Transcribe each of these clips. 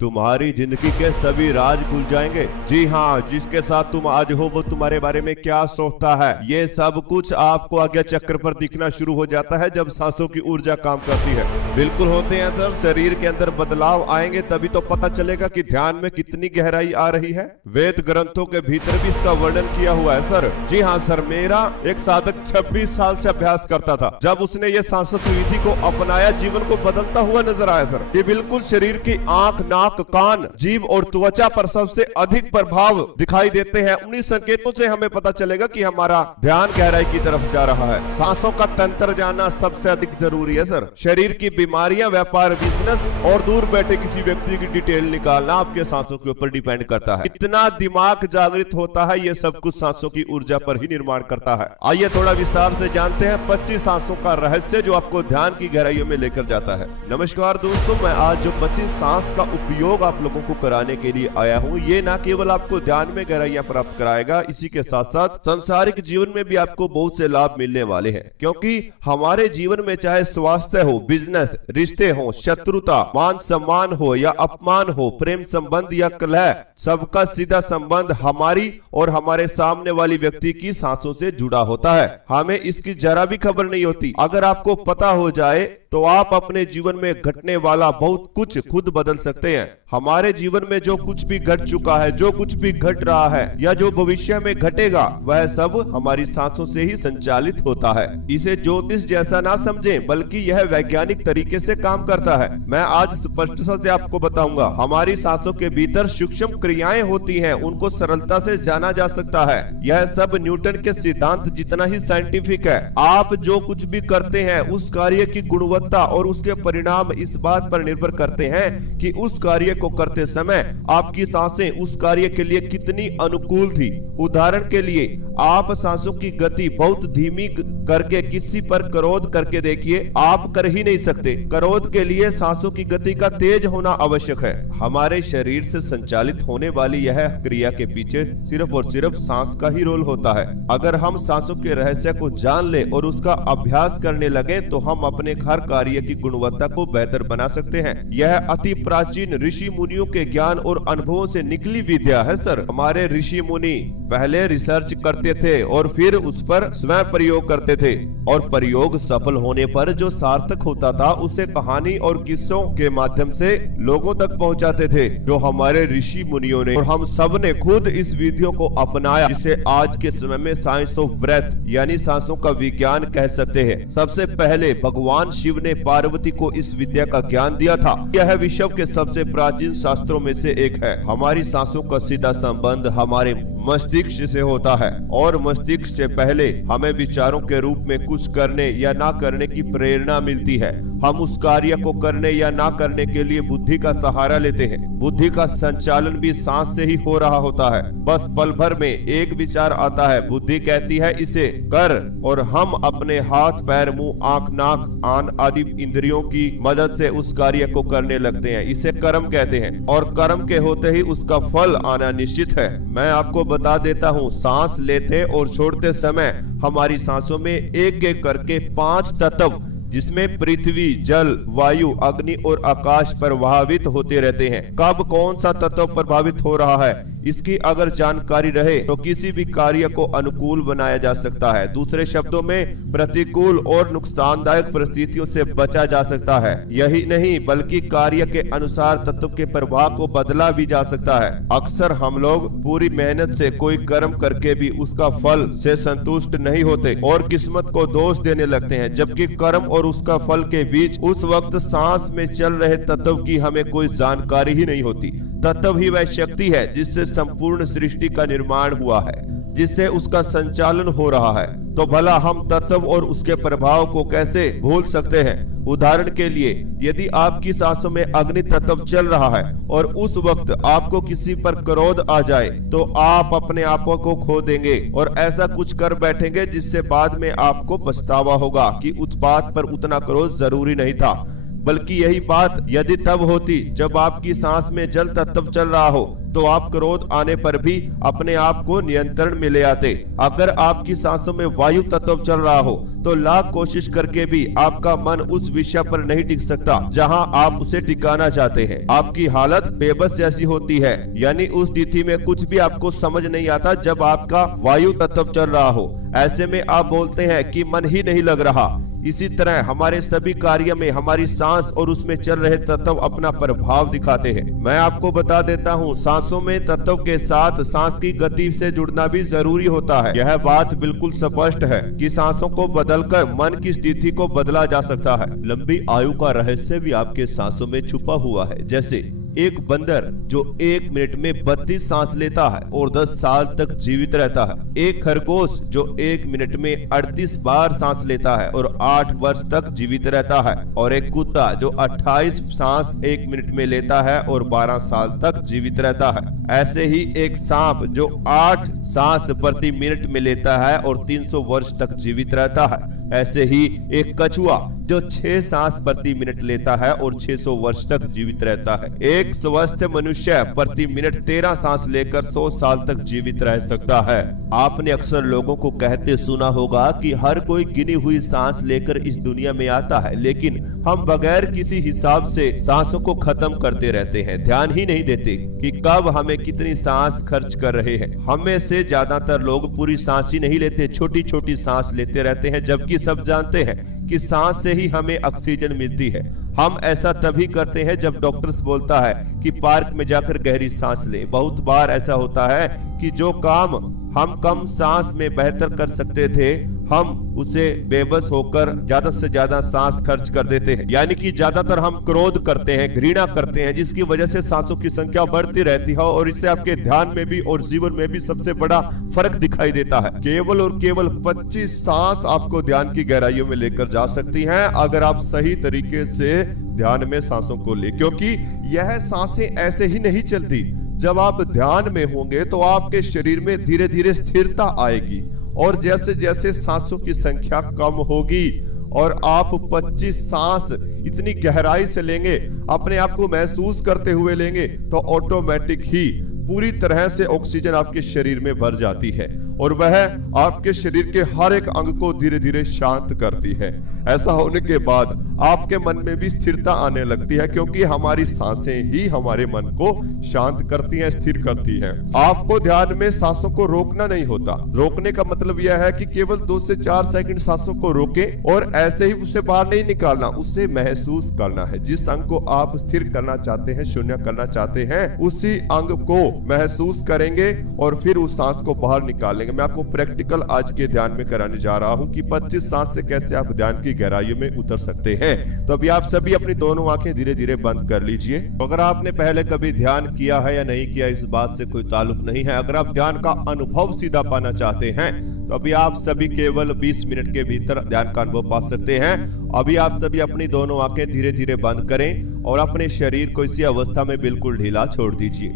तुम्हारी जिंदगी के सभी राज खुल जाएंगे। जी हाँ, जिसके साथ तुम आज हो वो तुम्हारे बारे में क्या सोचता है, ये सब कुछ आपको आज्ञा चक्र पर दिखना शुरू हो जाता है जब सांसों की ऊर्जा काम करती है। बिल्कुल होते हैं सर, शरीर के अंदर बदलाव आएंगे तभी तो पता चलेगा कि ध्यान में कितनी गहराई आ रही है। वेद ग्रंथों के भीतर भी इसका वर्णन किया हुआ है सर। जी हाँ सर, मेरा एक साधक 26 साल से अभ्यास करता था। जब उसने ये सांसत विधि को अपनाया, जीवन को बदलता हुआ नजर आया सर। ये बिल्कुल शरीर की आंख, नाक, कान, जीभ और त्वचा पर सबसे अधिक प्रभाव दिखाई देते हैं। उन्हीं संकेतों से हमें पता चलेगा कि हमारा ध्यान गहराई की तरफ जा रहा है। सांसों का तंत्र जानना सबसे अधिक जरूरी है सर। शरीर की बीमारियां, व्यापार, बिजनेस और दूर बैठे किसी व्यक्ति की डिटेल निकालना आपके सांसों के ऊपर डिपेंड करता है। इतना दिमाग जागृत होता है, ये सब कुछ सांसों की ऊर्जा पर ही निर्माण करता है। आइए थोड़ा विस्तार से जानते हैं 25 सांसों का रहस्य जो आपको ध्यान की गहराइयों में लेकर जाता है। नमस्कार दोस्तों, मैं आज जो 25 सांस का उपयोग आप लोगों को कराने के लिए आया हूँ, ये ना केवल आपको ध्यान में गहराइयां प्राप्त कराएगा, इसी के साथ साथ सांसारिक जीवन में भी आपको बहुत से लाभ मिलने वाले हैं। क्योंकि हमारे जीवन में चाहे स्वास्थ्य हो, बिजनेस, रिश्ते हो, शत्रुता, मान सम्मान हो या अपमान हो, प्रेम संबंध या कलह, सबका सीधा संबंध हमारी और हमारे सामने वाली व्यक्ति की सांसों से जुड़ा होता है। हमें इसकी जरा भी खबर नहीं होती। अगर आपको पता हो जाए तो आप अपने जीवन में घटने वाला बहुत कुछ खुद बदल सकते हैं। हमारे जीवन में जो कुछ भी घट चुका है, जो कुछ भी घट रहा है या जो भविष्य में घटेगा, वह सब हमारी सांसों से ही संचालित होता है। इसे ज्योतिष जैसा ना समझें, बल्कि यह वैज्ञानिक तरीके से काम करता है। मैं आज स्पष्टता से आपको बताऊंगा। हमारी सांसों के भीतर सूक्ष्म क्रियाएं होती हैं, उनको सरलता से जाना जा सकता है। यह सब न्यूटन के सिद्धांत जितना ही साइंटिफिक है। आप जो कुछ भी करते हैं, उस कार्य की गुणवत्ता और उसके परिणाम इस बात पर निर्भर करते हैं कि उस कार्य को करते समय आपकी सांसें उस कार्य के लिए कितनी अनुकूल थी। उदाहरण के लिए, आप सांसों की गति बहुत धीमी करके किसी पर क्रोध करके देखिए, आप कर ही नहीं सकते। क्रोध के लिए सांसों की गति का तेज होना आवश्यक है। हमारे शरीर से संचालित होने वाली यह क्रिया के पीछे सिर्फ और सिर्फ सांस का ही रोल होता है। अगर हम सांसों के रहस्य को जान ले और उसका अभ्यास करने लगे तो हम अपने हर कार्य की गुणवत्ता को बेहतर बना सकते हैं। यह अति प्राचीन ऋषि मुनियों के ज्ञान और अनुभवों से निकली विद्या है सर। हमारे ऋषि मुनि पहले रिसर्च करते थे और फिर उस पर स्वयं प्रयोग करते थे, और प्रयोग सफल होने पर जो सार्थक होता था उसे कहानी और किस्सों के माध्यम से लोगों तक पहुंचाते थे, जो हमारे ऋषि मुनियों ने और हम सब ने खुद इस विधियों को अपनाया, जिसे आज के समय में साइंस ऑफ ब्रेथ यानी सांसों का विज्ञान कह सकते हैं। सबसे पहले भगवान शिव ने पार्वती को इस विद्या का ज्ञान दिया था। यह विश्व के सबसे प्राचीन शास्त्रों में से एक है। हमारी सांसों का सीधा संबंध हमारे मस्तिष्क से होता है, और मस्तिष्क से पहले हमें विचारों के रूप में कुछ करने या ना करने की प्रेरणा मिलती है। हम उस कार्य को करने या ना करने के लिए बुद्धि का सहारा लेते हैं। बुद्धि का संचालन भी सांस से ही हो रहा होता है। बस पल भर में एक विचार आता है, बुद्धि कहती है इसे कर, और हम अपने हाथ, पैर, मुंह, आंख, नाक, कान आदि इंद्रियों की मदद से उस कार्य को करने लगते हैं। इसे कर्म कहते हैं, और कर्म के होते ही उसका फल आना निश्चित है। मैं आपको बता देता हूँ, सांस लेते और छोड़ते समय हमारी सांसों में एक एक करके 5 तत्व, जिसमें पृथ्वी, जल, वायु, अग्नि और आकाश प्रभावित होते रहते हैं। कब कौन सा तत्व प्रभावित हो रहा है, इसकी अगर जानकारी रहे तो किसी भी कार्य को अनुकूल बनाया जा सकता है। दूसरे शब्दों में, प्रतिकूल और नुकसानदायक परिस्थितियों से बचा जा सकता है। यही नहीं, बल्कि कार्य के अनुसार तत्व के प्रभाव को बदला भी जा सकता है। अक्सर हम लोग पूरी मेहनत से कोई कर्म करके भी उसका फल से संतुष्ट नहीं होते और किस्मत को दोष देने लगते हैं, जबकि कर्म और उसका फल के बीच उस वक्त सांस में चल रहे तत्व की हमें कोई जानकारी ही नहीं होती। तत्व ही वह शक्ति है जिससे संपूर्ण सृष्टि का निर्माण हुआ है, जिससे उसका संचालन हो रहा है। तो भला हम तत्व और उसके प्रभाव को कैसे भूल सकते हैं। उदाहरण के लिए, यदि आपकी सांसों में अग्नि तत्व चल रहा है और उस वक्त आपको किसी पर क्रोध आ जाए, तो आप अपने आप को खो देंगे और ऐसा कुछ कर बैठेंगे जिससे बाद में आपको पछतावा होगा कि उस बात पर उतना क्रोध जरूरी नहीं था। बल्कि यही बात यदि तब होती जब आपकी सांस में जल तत्व चल रहा हो, तो आप क्रोध आने पर भी अपने आप को नियंत्रण में ले आते। अगर आपकी सांसों में वायु तत्व चल रहा हो तो लाख कोशिश करके भी आपका मन उस विषय पर नहीं टिक सकता जहां आप उसे टिकाना चाहते हैं। आपकी हालत बेबस जैसी होती है, यानी उस स्थिति में कुछ भी आपको समझ नहीं आता जब आपका वायु तत्व चल रहा हो। ऐसे में आप बोलते हैं कि मन ही नहीं लग रहा। इसी तरह हमारे सभी कार्य में हमारी सांस और उसमें चल रहे तत्व अपना प्रभाव दिखाते हैं। मैं आपको बता देता हूँ, सांसों में तत्व के साथ सांस की गति से जुड़ना भी जरूरी होता है। यह बात बिल्कुल स्पष्ट है कि सांसों को बदलकर मन की स्थिति को बदला जा सकता है। लंबी आयु का रहस्य भी आपके सांसों में छुपा हुआ है। जैसे एक बंदर जो 1 मिनट में 32 सांस लेता है और 10 साल तक जीवित रहता है। एक खरगोश जो 1 मिनट में 38 बार सांस लेता है और 8 वर्ष तक जीवित रहता है। और एक कुत्ता जो 28 सांस 1 मिनट में लेता है और 12 साल तक जीवित रहता है। ऐसे ही एक सांप जो 8 सांस प्रति मिनट में लेता है और 300 वर्ष तक जीवित रहता है। ऐसे ही एक कछुआ जो 6 सांस प्रति मिनट लेता है और 600 वर्ष तक जीवित रहता है। एक स्वस्थ मनुष्य प्रति मिनट 13 सांस लेकर 100 साल तक जीवित रह सकता है। आपने अक्सर लोगों को कहते सुना होगा कि हर कोई गिनी हुई सांस लेकर इस दुनिया में आता है, लेकिन हम बगैर किसी हिसाब से सांसों को खत्म करते रहते हैं। ध्यान ही नहीं देते कि कब हमें कितनी सांस खर्च कर रहे हैं। हमें से ज्यादातर लोग पूरी सांस ही नहीं लेते, छोटी छोटी सांस लेते रहते हैं, जबकि सब जानते हैं कि सांस से ही हमें ऑक्सीजन मिलती है। हम ऐसा तभी करते हैं जब डॉक्टर बोलता है कि पार्क में जाकर गहरी सांस ले। बहुत बार ऐसा होता है कि जो काम हम कम सांस में बेहतर कर सकते थे, हम उसे बेबस होकर ज्यादा से ज्यादा सांस खर्च कर देते हैं। यानी कि ज्यादातर हम क्रोध करते हैं, घृणा करते हैं, जिसकी वजह से सांसों की संख्या बढ़ती रहती है और इससे आपके ध्यान में भी और जीवन में भी सबसे बड़ा फर्क दिखाई देता है। केवल और केवल 25 सांस आपको ध्यान की गहराइयों में लेकर जा सकती हैं अगर आप सही तरीके से ध्यान में सांसों को ले, क्योंकि यह सांसें ऐसे ही नहीं चलती। जब आप ध्यान में होंगे तो आपके शरीर में धीरे धीरे स्थिरता आएगी और जैसे जैसे सांसों की संख्या कम होगी और आप 25 सांस इतनी गहराई से लेंगे, अपने आप को महसूस करते हुए लेंगे, तो ऑटोमेटिक ही पूरी तरह से ऑक्सीजन आपके शरीर में भर जाती है और वह आपके शरीर के हर एक अंग को धीरे धीरे शांत करती है। ऐसा होने के बाद आपके मन में भी स्थिरता आने लगती है, क्योंकि हमारी सांसें ही हमारे मन को शांत करती हैं, स्थिर करती हैं। आपको ध्यान में सांसों को रोकना नहीं होता। रोकने का मतलब यह है कि केवल 2 से 4 सेकंड सांसों को रोकें और ऐसे ही उसे बाहर नहीं निकालना, उसे महसूस करना है। जिस अंग को आप स्थिर करना चाहते हैं, शून्य करना चाहते हैं, उसी अंग को महसूस करेंगे और फिर उस सांस को बाहर निकालेंगे। मैं आपको प्रैक्टिकल आज के ध्यान में कराने जा रहा हूं कि 25 सांस से कैसे आप ध्यान की गहराइयों में उतर सकते हैं। तो अभी आप सभी अपनी दोनों आंखें धीरे धीरे बंद कर लीजिए। अगर आपने पहले कभी ध्यान किया है या नहीं किया, इस बात से कोई ताल्लुक नहीं है। अगर आप ध्यान का अनुभव सीधा पाना चाहते हैं तो अभी आप सभी केवल 20 मिनट के भीतर ध्यान का अनुभव पा सकते हैं। अभी आप सभी अपनी दोनों आंखें धीरे धीरे बंद करें और अपने शरीर को इसी अवस्था में बिल्कुल ढीला छोड़ दीजिए।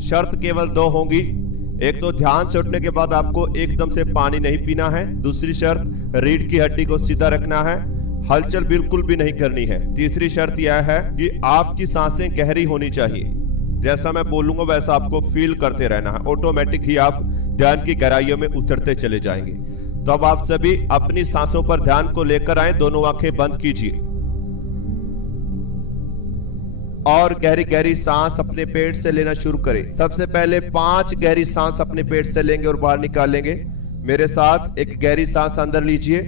शर्त केवल 2 होंगी। एक तो ध्यान से उठने के बाद आपको एकदम से पानी नहीं पीना है। दूसरी शर्त, रीढ़ की हड्डी को सीधा रखना है, हलचल बिल्कुल भी नहीं करनी है। तीसरी शर्त यह है कि आपकी सांसें गहरी होनी चाहिए। जैसा मैं बोलूंगा वैसा आपको फील करते रहना है। ऑटोमेटिक ही आप ध्यान की गहराइयों में उतरते चले जाएंगे। तो अब आप सभी अपनी सांसों पर ध्यान को लेकर आए। दोनों आंखें बंद कीजिए और गहरी गहरी सांस अपने पेट से लेना शुरू करें। सबसे पहले 5 गहरी सांस अपने पेट से लेंगे और बाहर निकालेंगे। मेरे साथ एक गहरी सांस अंदर लीजिए,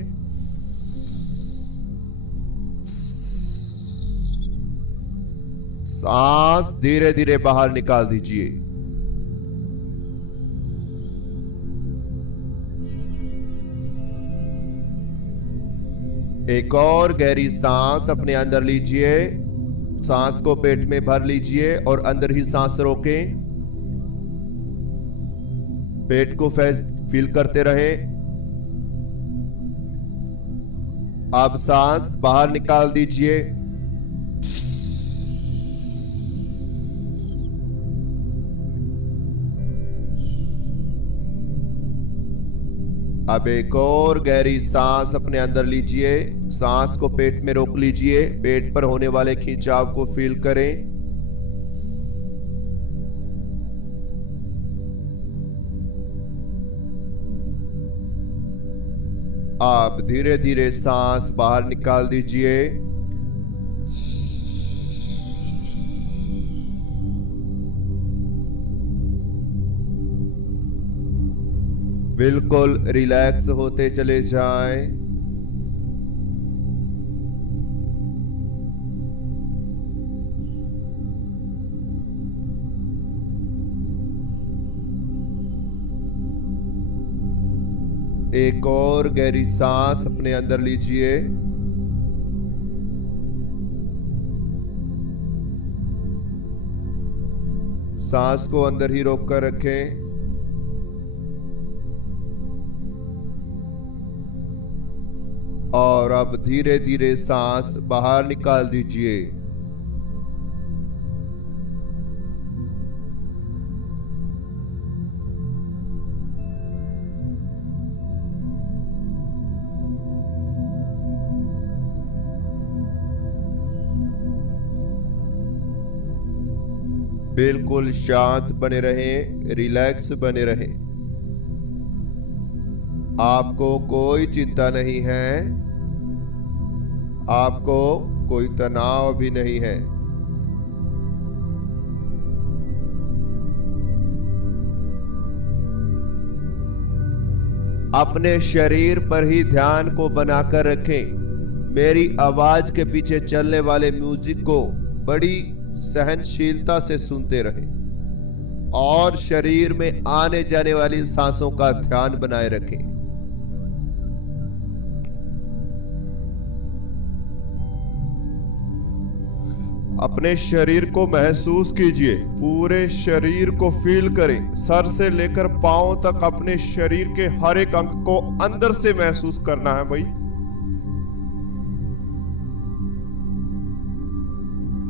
सांस धीरे धीरे बाहर निकाल दीजिए। एक और गहरी सांस अपने अंदर लीजिए, सांस को पेट में भर लीजिए और अंदर ही सांस रोकें। पेट को फील करते रहें। अब सांस बाहर निकाल दीजिए। अब एक और गहरी सांस अपने अंदर लीजिए, सांस को पेट में रोक लीजिए। पेट पर होने वाले खिंचाव को फील करें। आप धीरे धीरे सांस बाहर निकाल दीजिए। बिल्कुल रिलैक्स होते चले जाएं। एक और गहरी सांस अपने अंदर लीजिए। सांस को अंदर ही रोक कर रखें। और अब धीरे धीरे सांस बाहर निकाल दीजिए। बिल्कुल शांत बने रहें, रिलैक्स बने रहें। आपको कोई चिंता नहीं है, आपको कोई तनाव भी नहीं है। अपने शरीर पर ही ध्यान को बनाकर रखें। मेरी आवाज के पीछे चलने वाले म्यूजिक को बड़ी सहनशीलता से सुनते रहें और शरीर में आने जाने वाली सांसों का ध्यान बनाए रखें। अपने शरीर को महसूस कीजिए, पूरे शरीर को फील करें। सर से लेकर पांव तक अपने शरीर के हर एक अंग को अंदर से महसूस करना है भाई।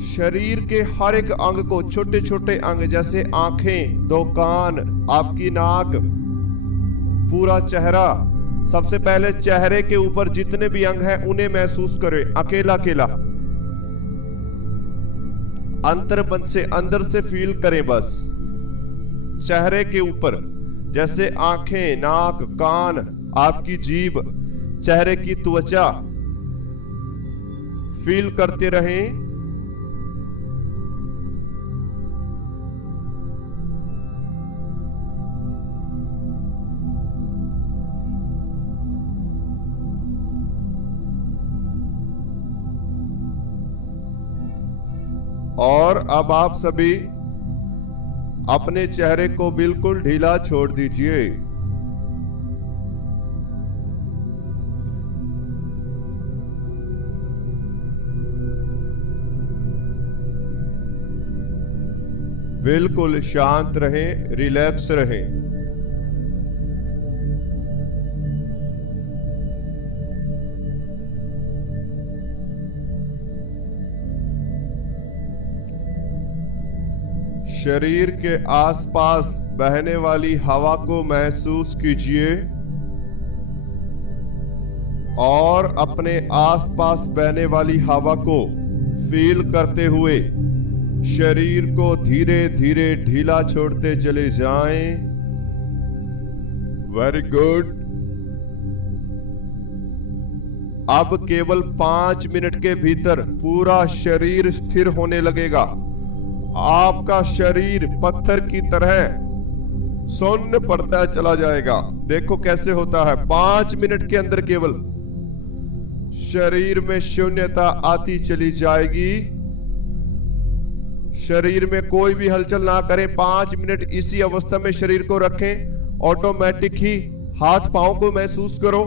शरीर के हर एक अंग को, छोटे छोटे अंग जैसे आंखें, दो कान, आपकी नाक, पूरा चेहरा। सबसे पहले चेहरे के ऊपर जितने भी अंग हैं उन्हें महसूस करें अकेला अकेला। अंतर्मन से अंदर से फील करें बस। चेहरे के ऊपर जैसे आंखें, नाक, कान, आपकी जीभ, चेहरे की त्वचा फील करते रहें। और अब आप सभी अपने चेहरे को बिल्कुल ढीला छोड़ दीजिए। बिल्कुल शांत रहें, रिलैक्स रहें। शरीर के आसपास बहने वाली हवा को महसूस कीजिए और अपने आसपास बहने वाली हवा को फील करते हुए शरीर को धीरे धीरे ढीला छोड़ते चले जाएं। Very good. अब केवल 5 मिनट के भीतर पूरा शरीर स्थिर होने लगेगा। आपका शरीर पत्थर की तरह शून्य पड़ता चला जाएगा। देखो कैसे होता है। 5 मिनट के अंदर केवल शरीर में शून्यता आती चली जाएगी। शरीर में कोई भी हलचल ना करें। 5 मिनट इसी अवस्था में शरीर को रखें। ऑटोमेटिक ही हाथ पांव को महसूस करो।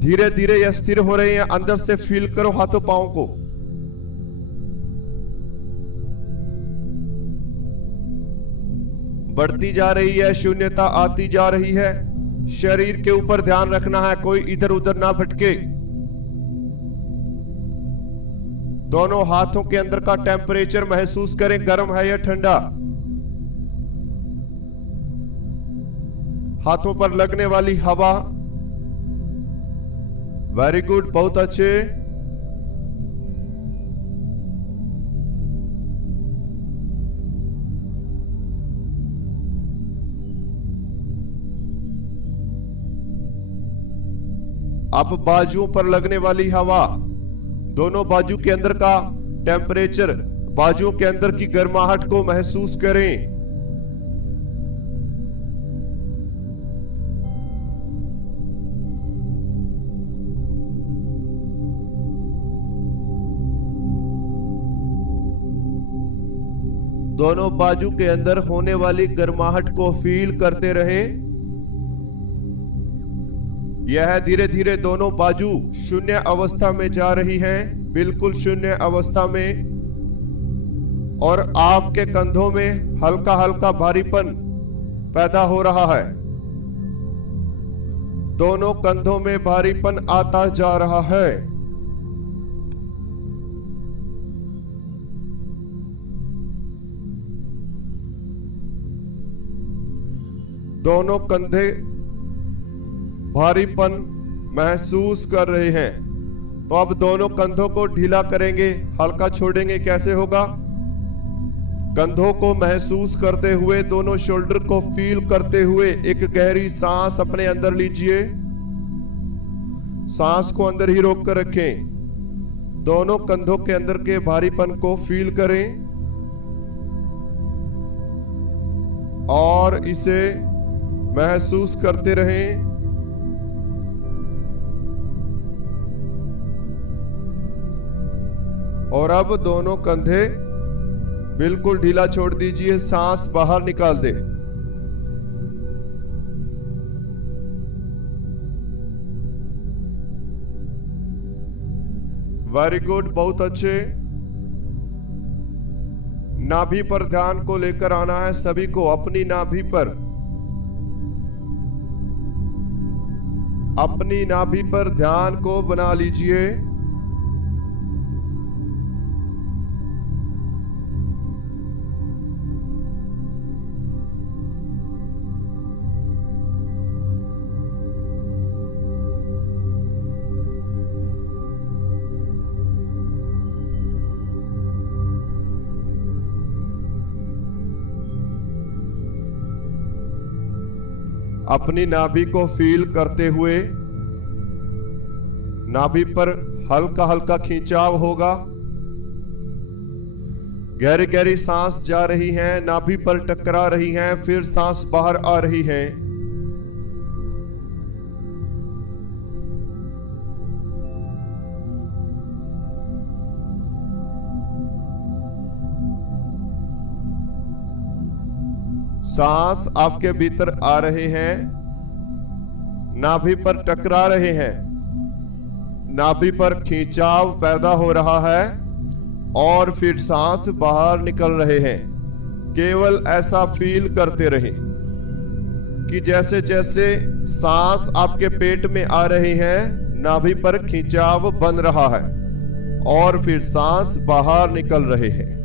धीरे धीरे यह स्थिर हो रहे हैं। अंदर से फील करो हाथों पांव को। बढ़ती जा रही है, शून्यता आती जा रही है। शरीर के ऊपर ध्यान रखना है, कोई इधर उधर ना भटके। दोनों हाथों के अंदर का टेम्परेचर महसूस करें, गर्म है या ठंडा। हाथों पर लगने वाली हवा। वेरी गुड, बहुत अच्छे। अब बाजुओं पर लगने वाली हवा, दोनों बाजू के अंदर का टेम्परेचर, बाजुओं के अंदर की गर्माहट को महसूस करें। दोनों बाजू के अंदर होने वाली गर्माहट को फील करते रहें। यह धीरे धीरे दोनों बाजू शून्य अवस्था में जा रही हैं, बिल्कुल शून्य अवस्था में, और आपके कंधों में हल्का हल्का भारीपन पैदा हो रहा है। दोनों कंधों में भारीपन आता जा रहा है। दोनों कंधे भारीपन महसूस कर रहे हैं। तो अब दोनों कंधों को ढीला करेंगे, हल्का छोड़ेंगे। कैसे होगा? कंधों को महसूस करते हुए, दोनों शोल्डर को फील करते हुए एक गहरी सांस अपने अंदर लीजिए। सांस को अंदर ही रोक कर रखें। दोनों कंधों के अंदर के भारीपन को फील करें और इसे महसूस करते रहें। और अब दोनों कंधे बिल्कुल ढीला छोड़ दीजिए, सांस बाहर निकाल दे। वेरी गुड, बहुत अच्छे। नाभि पर ध्यान को लेकर आना है सभी को, अपनी नाभि पर, अपनी नाभि पर ध्यान को बना लीजिए। अपनी नाभि को फील करते हुए, नाभि पर हल्का हल्का खिंचाव होगा। गहरी गहरी सांस जा रही है, नाभि पर टकरा रही है, फिर सांस बाहर आ रही है। सांस आपके भीतर आ रहे हैं, नाभि पर टकरा रहे हैं, नाभि पर खिंचाव पैदा हो रहा है और फिर सांस बाहर निकल रहे हैं। केवल ऐसा फील करते रहें कि जैसे जैसे सांस आपके पेट में आ रही है, नाभि पर खिंचाव बन रहा है और फिर सांस बाहर निकल रहे हैं।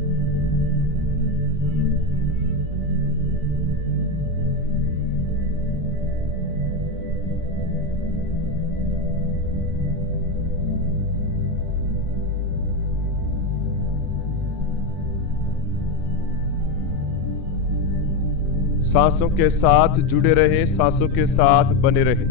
सांसों के साथ जुड़े रहें, सांसों के साथ बने रहें।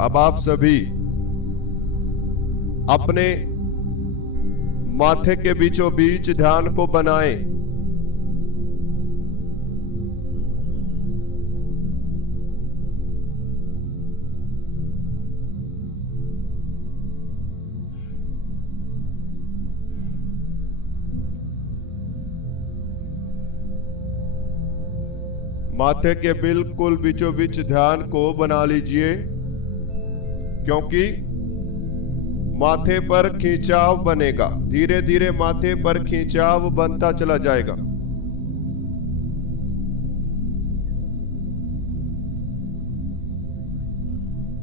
अब आप सभी अपने माथे के बीचों बीच ध्यान को बनाएं। माथे के बिल्कुल बीचों बीच ध्यान को बना लीजिए, क्योंकि माथे पर खिंचाव बनेगा। धीरे धीरे माथे पर खिंचाव बनता चला जाएगा।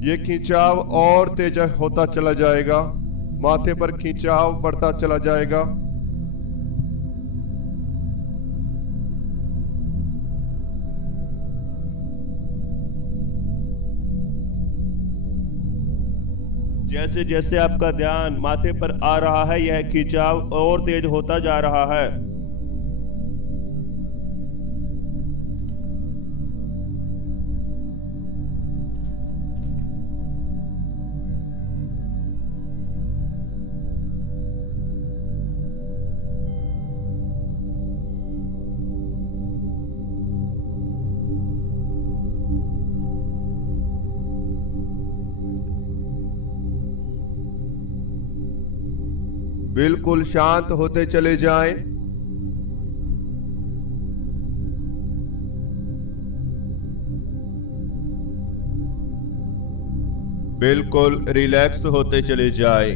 ये खिंचाव और तेज होता चला जाएगा, माथे पर खिंचाव बढ़ता चला जाएगा। जैसे जैसे आपका ध्यान माथे पर आ रहा है, यह खिंचाव और तेज होता जा रहा है। बिल्कुल शांत होते चले जाएं। बिल्कुल रिलैक्स होते चले जाएं।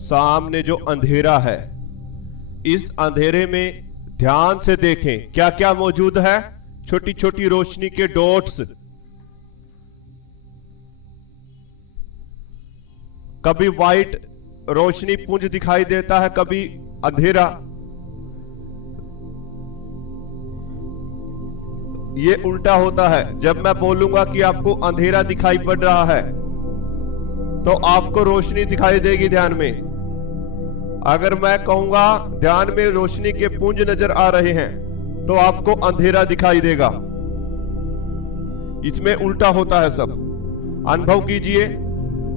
सामने जो अंधेरा है, इस अंधेरे में ध्यान से देखें क्या क्या मौजूद है। छोटी छोटी रोशनी के डॉट्स, कभी वाइट रोशनी पुंज दिखाई देता है, कभी अंधेरा। ये उल्टा होता है। जब मैं बोलूंगा कि आपको अंधेरा दिखाई पड़ रहा है तो आपको रोशनी दिखाई देगी ध्यान में। अगर मैं कहूंगा ध्यान में रोशनी के पुंज नजर आ रहे हैं तो आपको अंधेरा दिखाई देगा। इसमें उल्टा होता है सब। अनुभव कीजिए,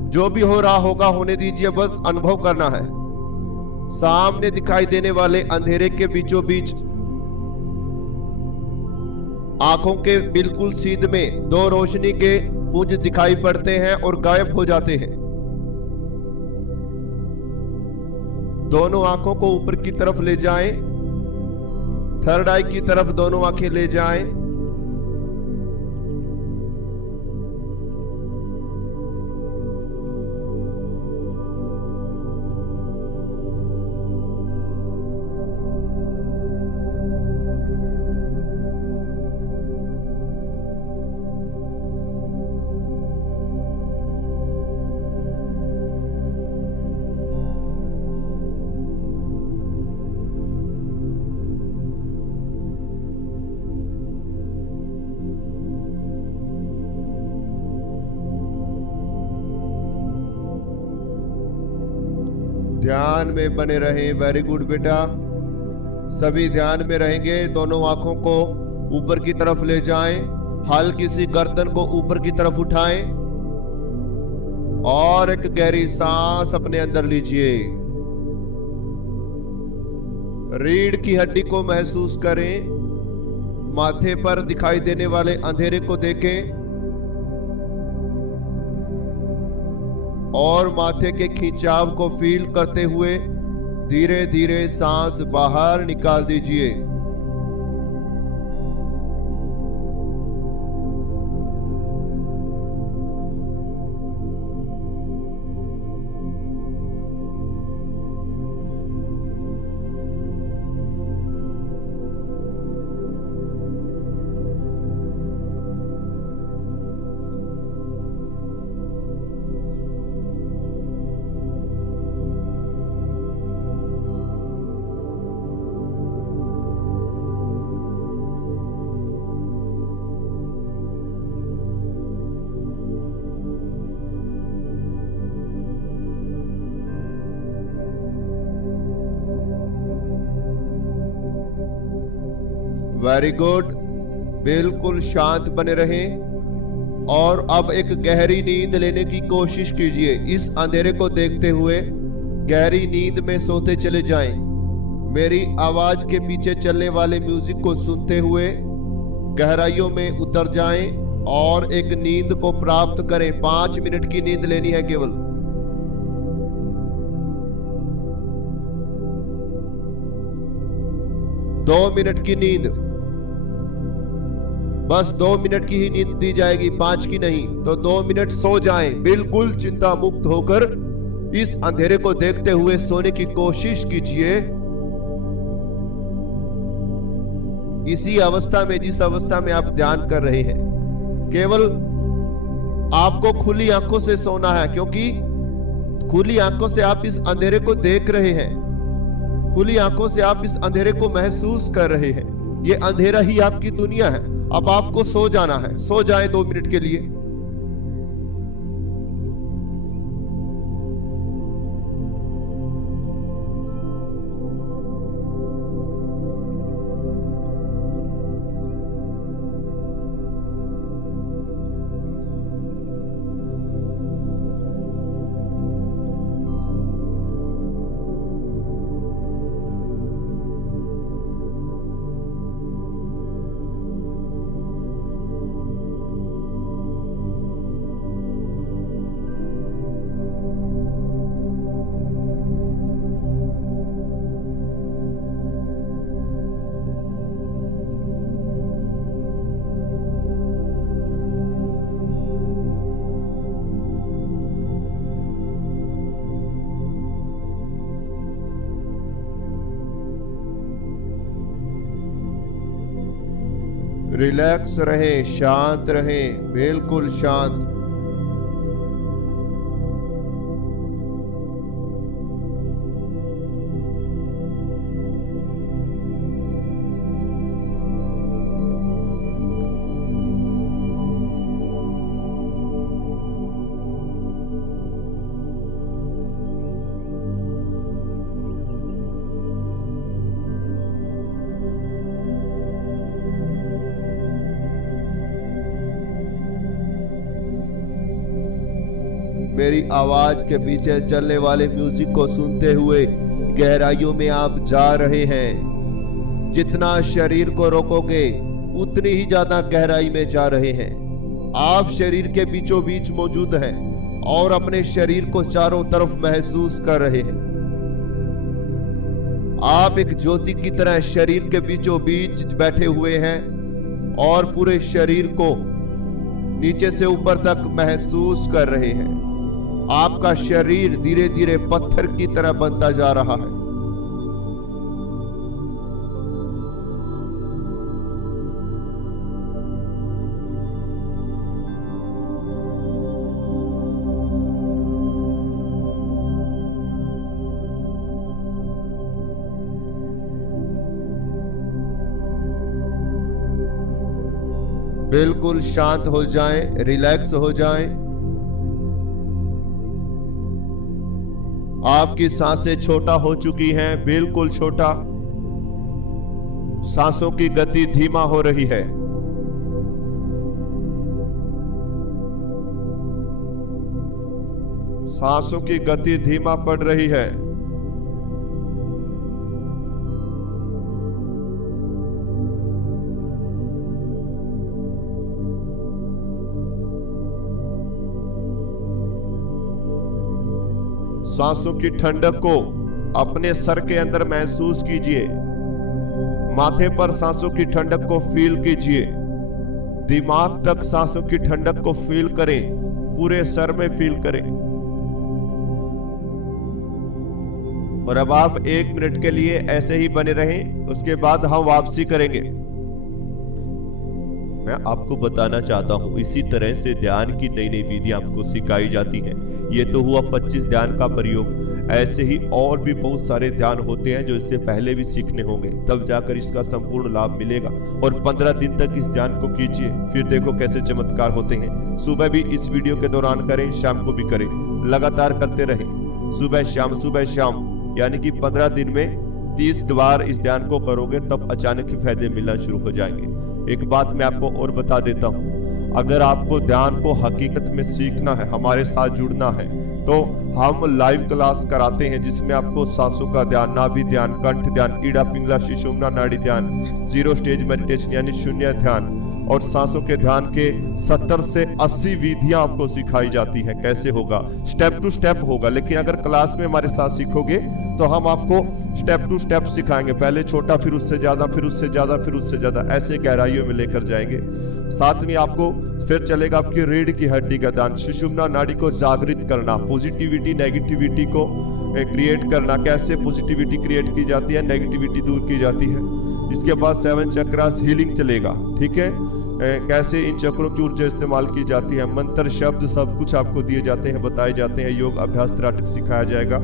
जो भी हो रहा होगा होने दीजिए, बस अनुभव करना है। सामने दिखाई देने वाले अंधेरे के बीचों बीच आंखों के बिल्कुल सीध में दो रोशनी के पुंज दिखाई पड़ते हैं और गायब हो जाते हैं। दोनों आंखों को ऊपर की तरफ ले जाएं, थर्ड आई की तरफ दोनों आंखें ले जाएं। ध्यान में बने रहें। वेरी गुड बेटा, सभी ध्यान में रहेंगे। दोनों आंखों को ऊपर की तरफ ले जाएं, हल्की सी गर्दन को ऊपर की तरफ उठाएं और एक गहरी सांस अपने अंदर लीजिए। रीढ़ की हड्डी को महसूस करें, माथे पर दिखाई देने वाले अंधेरे को देखें और माथे के खिंचाव को फील करते हुए धीरे धीरे सांस बाहर निकाल दीजिए। वेरी गुड, बिल्कुल शांत बने रहें और अब एक गहरी नींद लेने की कोशिश कीजिए। इस अंधेरे को देखते हुए गहरी नींद में सोते चले जाएं। मेरी आवाज के पीछे चलने वाले म्यूजिक को सुनते हुए गहराइयों में उतर जाएं और एक नींद को प्राप्त करें। 5 मिनट की नींद लेनी है केवल। दो मिनट की नींद, बस 2 मिनट की ही नींद दी जाएगी, 5 की नहीं। तो 2 मिनट सो जाएं, बिल्कुल चिंता मुक्त होकर इस अंधेरे को देखते हुए सोने की कोशिश कीजिए। इसी अवस्था में, जिस अवस्था में आप ध्यान कर रहे हैं, केवल आपको खुली आंखों से सोना है, क्योंकि खुली आंखों से आप इस अंधेरे को देख रहे हैं, खुली आंखों से आप इस अंधेरे को महसूस कर रहे हैं। ये अंधेरा ही आपकी दुनिया है। अब आपको सो जाना है। सो जाए 2 मिनट के लिए। रिलैक्स रहें, शांत रहें, बिल्कुल शांत। मेरी आवाज के पीछे चलने वाले म्यूजिक को सुनते हुए गहराइयों में आप जा रहे हैं। जितना शरीर को रोकोगे उतनी ही ज्यादा गहराई में जा रहे हैं। आप शरीर के बीचों बीच मौजूद हैं और अपने शरीर को चारों तरफ महसूस कर रहे हैं। आप एक ज्योति की तरह शरीर के बीचों बीच बैठे हुए हैं और पूरे शरीर को नीचे से ऊपर तक महसूस कर रहे हैं। आपका शरीर धीरे धीरे पत्थर की तरह बनता जा रहा है। बिल्कुल शांत हो जाएं, रिलैक्स हो जाएं। आपकी सांसें छोटा हो चुकी हैं, बिल्कुल छोटा। सांसों की गति धीमा हो रही है। सांसों की गति धीमा पड़ रही है। सांसों की ठंडक को अपने सर के अंदर महसूस कीजिए। माथे पर सांसों की ठंडक को फील कीजिए। दिमाग तक सांसों की ठंडक को फील करें, पूरे सर में फील करें। और अब आप 1 मिनट के लिए ऐसे ही बने रहें, उसके बाद हम वापसी करेंगे। मैं आपको बताना चाहता हूं, इसी तरह से ध्यान की नई नई विधियां आपको सिखाई जाती हैं। ये तो हुआ 25 ध्यान का प्रयोग। ऐसे ही और भी बहुत सारे ध्यान होते हैं जो इससे पहले भी सीखने होंगे, तब जाकर इसका संपूर्ण लाभ मिलेगा। और 15 दिन तक इस ध्यान को कीजिए, फिर देखो कैसे चमत्कार होते हैं। सुबह भी इस वीडियो के दौरान करें, शाम को भी करें, लगातार करते रहें। सुबह शाम, यानी कि 15 दिन में 30 बार इस ध्यान को करोगे, तब अचानक ही फायदे मिलना शुरू हो जाएंगे। एक बात मैं आपको और बता देता हूं, अगर आपको ध्यान को हकीकत में सीखना है, हमारे साथ जुड़ना है, तो हम लाइव क्लास कराते हैं जिसमें आपको सांसों का ध्यान, नाभि ध्यान, कंठ ध्यान, ईड़ा पिंगला सुषुम्ना नाड़ी ध्यान, 0 स्टेज मेडिटेशन यानी शून्य ध्यान और सांसों के ध्यान के 70 से 80 विधियां आपको सिखाई जाती हैं। कैसे होगा, स्टेप टू स्टेप होगा। लेकिन अगर क्लास में हमारे साथ सीखोगे तो हम आपको स्टेप टू स्टेप सिखाएंगे। पहले छोटा, फिर उससे ज्यादा, फिर उससे ज्यादा, फिर उससे ज्यादा, ऐसे गहराइयों में लेकर जाएंगे। साथ में आपको फिर चलेगा आपकी रीढ़ की हड्डी का ध्यान, सुषुम्ना नाड़ी को जागृत करना, पॉजिटिविटी नेगेटिविटी को क्रिएट करना। कैसे पॉजिटिविटी क्रिएट की जाती है, नेगेटिविटी दूर की जाती है। इसके बाद 7 चक्रास हीलिंग चलेगा, ठीक है। कैसे इन चक्रों की ऊर्जा इस्तेमाल की जाती है, मंत्र शब्द सब कुछ आपको दिए जाते हैं, बताए जाते हैं। योग अभ्यास त्राटक सिखाया जाएगा।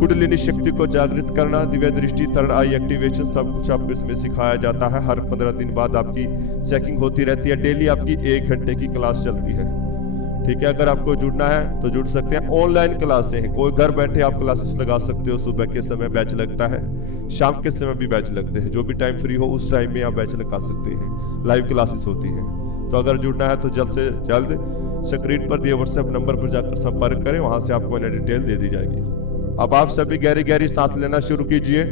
कुंडलिनी शक्ति को जागृत करना, दिव्य दृष्टि, थर्ड आई एक्टिवेशन, सब कुछ आपको इसमें सिखाया जाता है। हर 15 दिन बाद आपकी चेकिंग होती रहती है। डेली आपकी 1 घंटे की क्लास चलती है, ठीक है। अगर आपको जुड़ना है तो जुड़ सकते हैं। ऑनलाइन क्लासें हैं, कोई घर बैठे आप क्लासेस लगा सकते हो। सुबह के समय बैच लगता है, शाम के समय भी बैच लगते हैं। जो भी टाइम फ्री हो उस टाइम में आप बैच लगा सकते हैं। लाइव क्लासेस होती हैं। तो अगर जुड़ना है तो जल्द से जल्द स्क्रीन पर दिए व्हाट्सएप नंबर पर जाकर संपर्क करें, वहां से आपको डिटेल दे दी जाएगी। अब आप सभी गहरी गहरी सांस लेना शुरू कीजिए।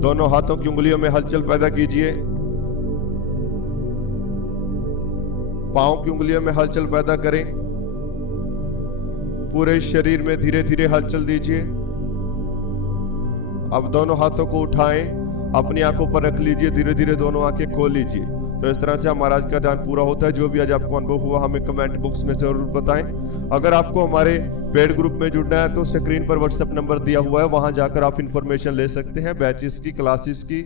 दोनों हाथों की उंगलियों में हलचल पैदा कीजिए। पांव की उंगलियों में हलचल पैदा करें। पूरे शरीर में धीरे धीरे हलचल दीजिए। अब दोनों हाथों को उठाएं, अपनी आंखों पर रख लीजिए, धीरे धीरे दोनों आंखें खोल लीजिए। तो इस तरह से हमारा आज का ध्यान पूरा होता है। जो भी आज आपको अनुभव हुआ हमें कमेंट बॉक्स में जरूर बताएं। अगर आपको हमारे पेड ग्रुप में जुड़ना है तो स्क्रीन पर व्हाट्सएप नंबर दिया हुआ है, वहां जाकर आप इंफॉर्मेशन ले सकते हैं बैचेस की, क्लासेस की,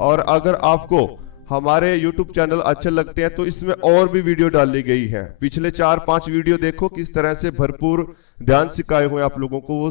और अगर आपको हमारे YouTube चैनल अच्छे लगते हैं तो इसमें और भी वीडियो डाली गई है। पिछले 4-5 वीडियो देखो, किस तरह से भरपूर ध्यान सिखाए हुए आप लोगों को वो